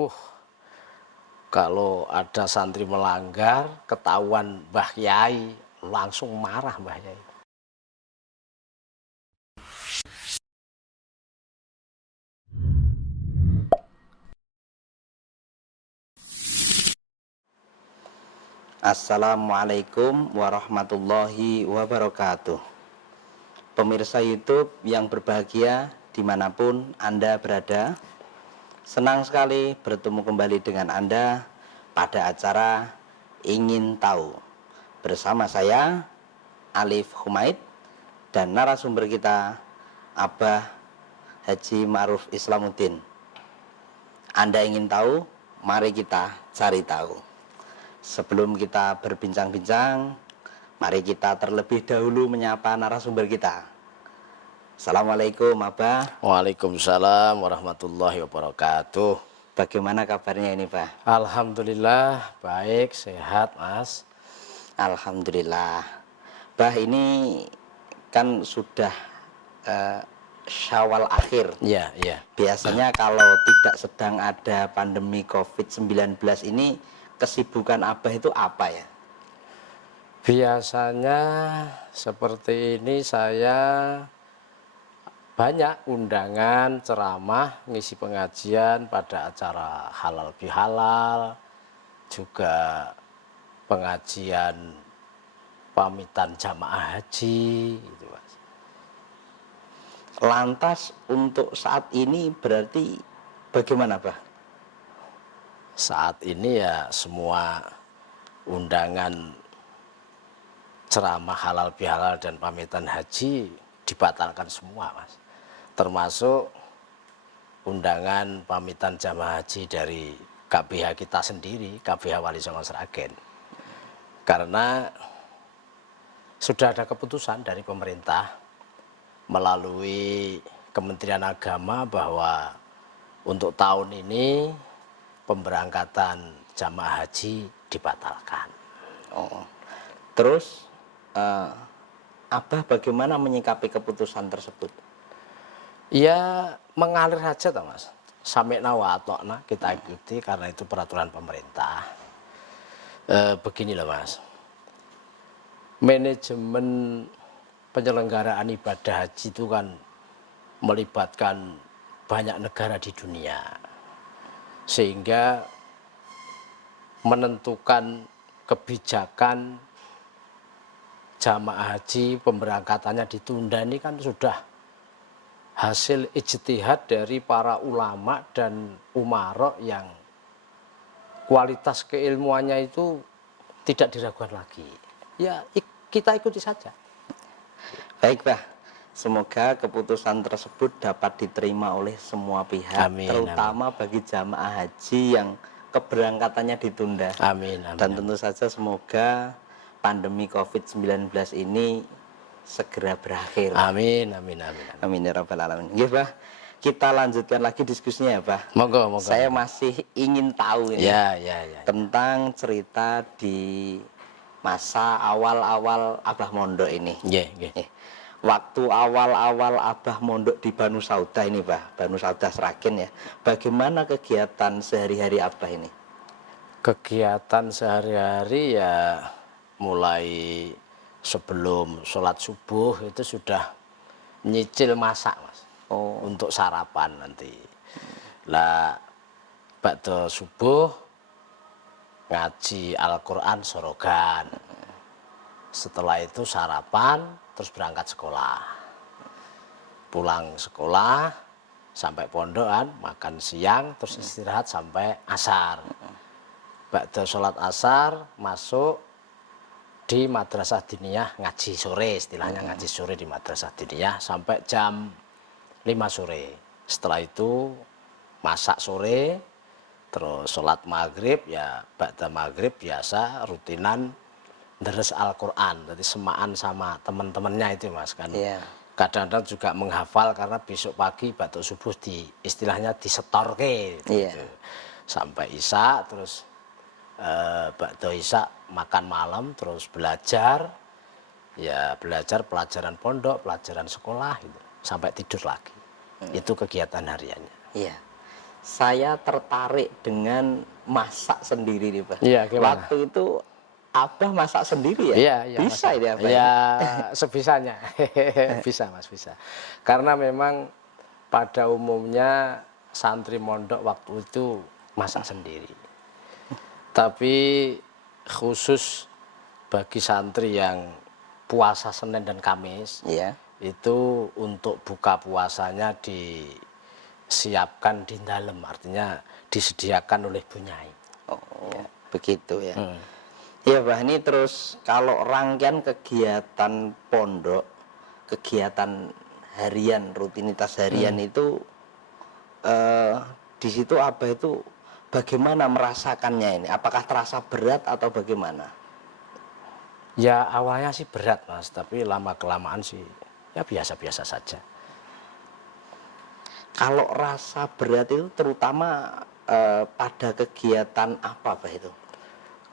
Uh, kalau ada santri melanggar, ketahuan Mbah Yai, langsung marah Mbah Yai. Assalamualaikum warahmatullahi wabarakatuh. Pemirsa YouTube yang berbahagia dimanapun Anda berada, senang sekali bertemu kembali dengan Anda pada acara Ingin Tahu bersama saya Alif Humaid dan narasumber kita Abah Haji Ma'ruf Islamuddin. Anda ingin tahu? Mari kita cari tahu. Sebelum kita berbincang-bincang, mari kita terlebih dahulu menyapa narasumber kita. Assalamualaikum Abah. Waalaikumsalam warahmatullahi wabarakatuh. Bagaimana kabarnya ini Pak? Alhamdulillah baik, sehat Mas. Alhamdulillah. Bah, ini kan sudah Syawal akhir. Iya. Biasanya kalau tidak sedang ada pandemi COVID-19 ini, kesibukan Abah itu apa ya? Biasanya seperti ini saya banyak undangan, ceramah, ngisi pengajian pada acara halal bihalal, juga pengajian pamitan jamaah haji gitu Mas. Lantas untuk saat ini berarti bagaimana Pak? Saat ini ya semua undangan ceramah halal bihalal dan pamitan haji dibatalkan semua Mas. Termasuk undangan pamitan jamaah haji dari KBH kita sendiri, KBH Wali Songo Sragen. Karena sudah ada keputusan dari pemerintah melalui Kementerian Agama bahwa untuk tahun ini pemberangkatan jamaah haji dibatalkan. Oh, terus Abah bagaimana menyikapi keputusan tersebut? Ya mengalir saja toh Mas. Sami'na wa ata'na kita ikuti karena itu peraturan pemerintah. Begini loh Mas. Manajemen penyelenggaraan ibadah haji itu kan melibatkan banyak negara di dunia. Sehingga menentukan kebijakan jamaah haji pemberangkatannya ditunda ini kan sudah hasil ijtihad dari para ulama dan umarok yang kualitas keilmuannya itu tidak diragukan lagi. Ya kita ikuti saja. Baik Pak, semoga keputusan tersebut dapat diterima oleh semua pihak, terutama bagi jamaah haji yang keberangkatannya ditunda. Amin. Dan tentu saja semoga pandemi COVID-19 ini segera berakhir. Amin. Amin ya rabbal alamin. Nggih, Bah. Kita lanjutkan lagi diskusinya ya, Bah. Monggo. Saya masih ingin tahu ini tentang cerita di masa awal-awal Abah mondok ini. Waktu awal-awal Abah mondok di Banu Saudah ini, Bah. Banu Saudah Sragen ya. Bagaimana kegiatan sehari-hari Abah ini? Kegiatan sehari-hari ya mulai sebelum sholat subuh itu sudah nyicil masak Mas. Untuk sarapan nanti. Lah ba'da subuh ngaji Al-Quran sorogan. Setelah itu sarapan terus berangkat sekolah. Pulang sekolah sampai pondokan makan siang terus istirahat sampai asar. Ba'da sholat asar masuk di madrasah diniyah ngaji sore, istilahnya ngaji sore di madrasah diniyah sampai jam 5 sore. Setelah itu masak sore, terus sholat maghrib ya ba'da maghrib biasa rutinan deres Al-Quran, jadi semaan sama teman-temannya itu Mas kan. Kadang-kadang juga menghafal karena besok pagi ba'da subuh di istilahnya disetorke gitu. Sampai isya terus ba'da isya makan malam terus belajar pelajaran pondok, pelajaran sekolah gitu, sampai tidur lagi. Itu kegiatan hariannya. Iya. saya tertarik dengan masak sendiri nih, Pak. Iya, gimana? Waktu itu Abah masak sendiri ya? Iya, iya. Bisa ini Abah? Ya, sebisanya. Bisa, Mas, bisa. Karena memang pada umumnya santri mondok waktu itu masak sendiri. Tapi khusus bagi santri yang puasa Senin dan Kamis, Iya. itu untuk buka puasanya disiapkan di dalam, artinya disediakan oleh Bunyai. Oh, ya. Begitu ya. Ya, Bah, ini terus kalau rangkaian kegiatan pondok, kegiatan harian, rutinitas harian itu di situ Abah itu bagaimana merasakannya ini? Apakah terasa berat atau bagaimana? Ya awalnya sih berat, Mas, tapi lama-kelamaan sih ya biasa-biasa saja. Kalau rasa berat itu terutama pada kegiatan apa, Bah, itu?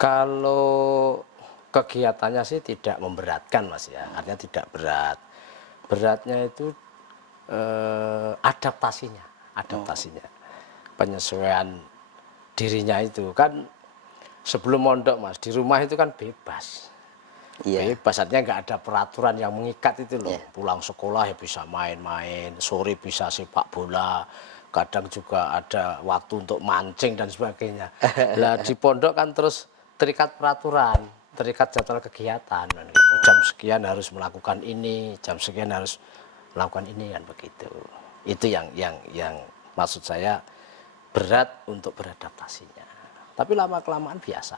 Kalau kegiatannya sih tidak memberatkan, Mas, ya, artinya tidak berat. Beratnya itu adaptasinya, penyesuaian dirinya itu kan. Sebelum mondok, Mas, di rumah itu kan bebas. Iya. Bebas, artinya nggak ada peraturan yang mengikat itu loh. Pulang sekolah ya bisa main-main, sore bisa sepak bola, kadang juga ada waktu untuk mancing dan sebagainya. Lah di pondok kan terus terikat peraturan, terikat jadwal kegiatan. Jam sekian harus melakukan ini, jam sekian harus melakukan ini, kan begitu. Itu yang maksud saya berat untuk beradaptasinya. Tapi lama-kelamaan biasa.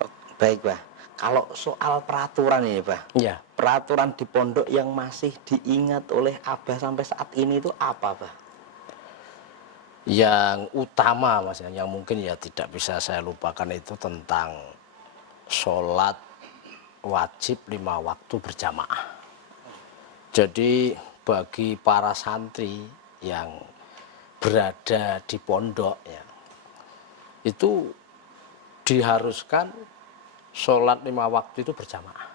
Oh, baik, Bah. Kalau soal peraturan ini, Bah. Ya. Peraturan di pondok yang masih diingat oleh Abah sampai saat ini itu apa, Bah? Yang utama, Mas, yang mungkin ya tidak bisa saya lupakan itu tentang sholat wajib 5 waktu berjamaah. Jadi bagi para santri yang berada di pondok ya, itu diharuskan sholat 5 waktu itu berjamaah.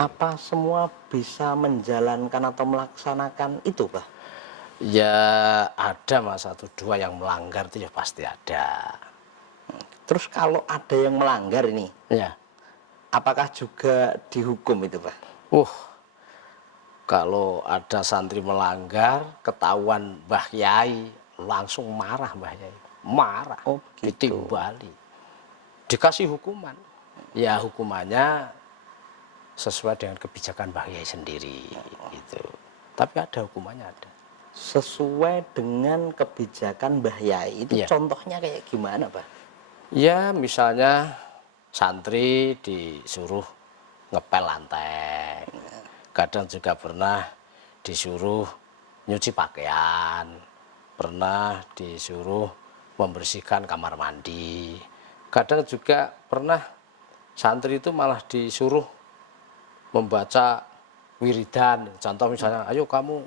Apa semua bisa menjalankan atau melaksanakan itu, Bah? Ya ada, Mas, 1-2 yang melanggar itu ya pasti ada. Terus kalau ada yang melanggar ini, ya, apakah juga dihukum itu, Bah? Kalau ada santri melanggar, ketahuan Mbah Yai, langsung marah Mbah Yai. Marah, ditimbali. Dikasih hukuman. Ya hukumannya sesuai dengan kebijakan Mbah Yai sendiri. Gitu. Tapi ada hukumannya, ada. Sesuai dengan kebijakan Mbah Yai, itu contohnya kayak gimana, Bah? Ya misalnya santri disuruh ngepel lantai. Kadang juga pernah disuruh nyuci pakaian, pernah disuruh membersihkan kamar mandi. Kadang juga pernah santri itu malah disuruh membaca wiridan. Contoh misalnya, ayo kamu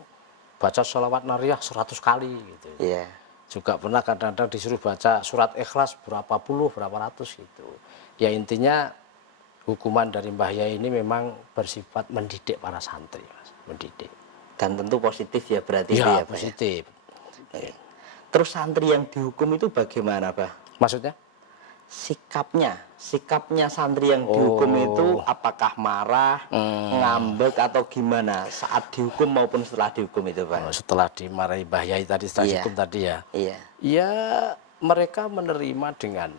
baca sholawat nariyah 100 kali gitu. Iya. Juga pernah kadang-kadang disuruh baca surat ikhlas berapa puluh, berapa ratus gitu. Ya intinya hukuman dari Mbah Yai ini memang bersifat mendidik para santri, Mas. Mendidik. Dan tentu positif ya berarti ya, itu ya, positif. Pak, ya? Terus santri yang dihukum itu bagaimana, Bah? Maksudnya? Sikapnya santri yang dihukum itu apakah marah, ngambek atau gimana saat dihukum maupun setelah dihukum itu, Pak? Setelah dimarahi Mbah Yai tadi, setelah dihukum tadi ya? Iya. Ya mereka menerima dengan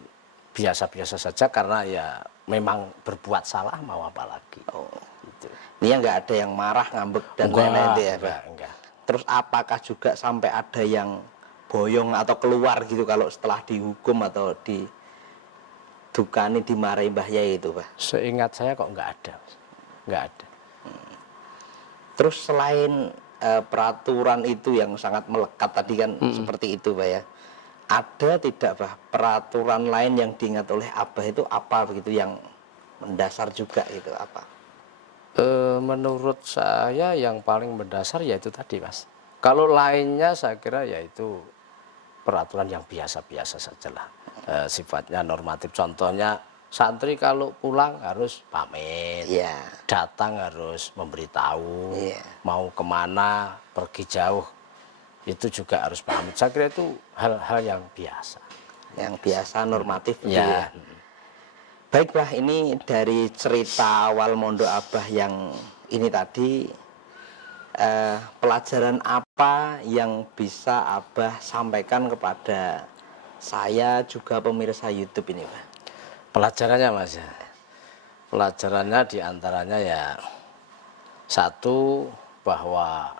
biasa-biasa saja karena ya memang berbuat salah, mau apa lagi. Gitu. Ini nggak ada yang marah, ngambek dan lain-lain ya, Pak? Enggak. Terus apakah juga sampai ada yang boyong atau keluar gitu kalau setelah dihukum atau didukani, dimarahi Mbah Yai itu, Pak? Seingat saya kok nggak ada. Nggak ada. Terus selain peraturan itu yang sangat melekat tadi kan seperti itu, Pak, ya. Ada tidak, Bah, peraturan lain yang diingat oleh Abah itu apa begitu yang mendasar juga gitu, apa? Menurut saya yang paling mendasar yaitu tadi, Mas. Kalau lainnya saya kira yaitu peraturan yang biasa-biasa sajalah. Sifatnya normatif. Contohnya santri kalau pulang harus pamit, datang harus memberitahu, mau kemana, pergi jauh itu juga harus pamit. Saya kira itu hal-hal yang biasa. Yang biasa normatif ya. Baiklah, ini dari cerita awal Mondok Abah yang ini tadi, pelajaran apa yang bisa Abah sampaikan kepada saya juga pemirsa YouTube ini, Pak? Pelajarannya, Mas, ya. Pelajarannya diantaranya ya satu, bahwa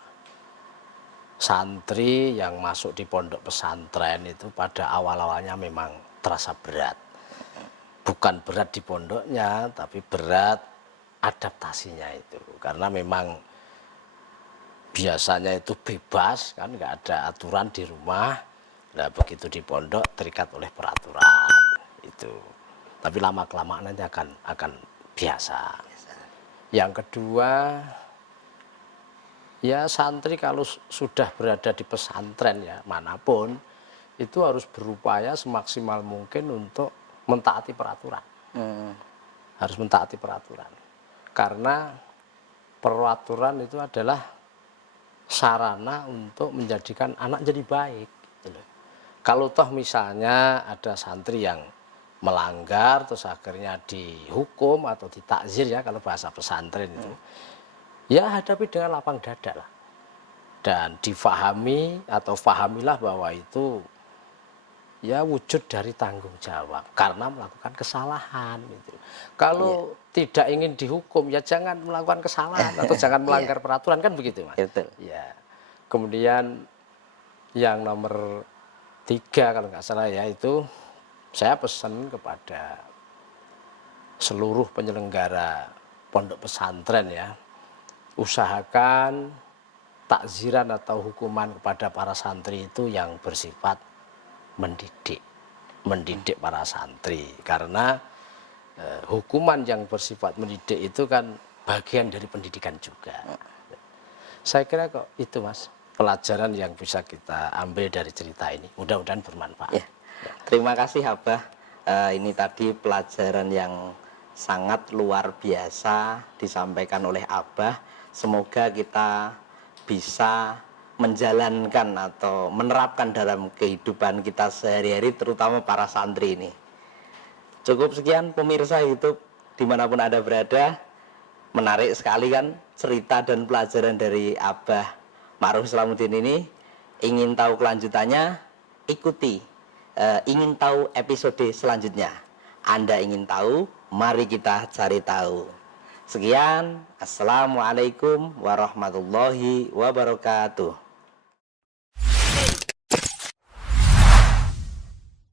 santri yang masuk di pondok pesantren itu pada awal-awalnya memang terasa berat. Bukan berat di pondoknya, tapi berat adaptasinya itu. Karena memang biasanya itu bebas, kan nggak ada aturan di rumah. Nah, begitu di pondok terikat oleh peraturan itu. Tapi lama-kelamaan nanti akan biasa. Yang kedua, ya santri kalau sudah berada di pesantren ya manapun, itu harus berupaya semaksimal mungkin untuk mentaati peraturan. Harus mentaati peraturan. Karena peraturan itu adalah sarana untuk menjadikan anak jadi baik. Kalau toh misalnya ada santri yang melanggar terus akhirnya dihukum atau ditakzir ya kalau bahasa pesantren itu, ya hadapi dengan lapang dada lah. Dan difahami atau fahamilah bahwa itu ya wujud dari tanggung jawab karena melakukan kesalahan gitu. Kalau tidak ingin dihukum ya jangan melakukan kesalahan atau jangan melanggar peraturan, kan begitu, Mas. Betul. Ya. Kemudian yang nomor 3 kalau nggak salah ya, itu saya pesan kepada seluruh penyelenggara pondok pesantren ya, usahakan takziran atau hukuman kepada para santri itu yang bersifat mendidik para santri, karena hukuman yang bersifat mendidik itu kan bagian dari pendidikan juga. Saya kira kok itu, Mas, pelajaran yang bisa kita ambil dari cerita ini. Mudah-mudahan bermanfaat. Ya. Terima kasih Abah. Ini tadi pelajaran yang sangat luar biasa disampaikan oleh Abah. Semoga kita bisa menjalankan atau menerapkan dalam kehidupan kita sehari-hari, terutama para santri ini. Cukup sekian pemirsa YouTube dimanapun Anda berada. Menarik sekali kan cerita dan pelajaran dari Abah Ma'ruf Islamuddin ini. Ingin tahu kelanjutannya? Ikuti. Ingin tahu episode selanjutnya? Anda ingin tahu? Mari kita cari tahu. Sekian, assalamualaikum warahmatullahi wabarakatuh.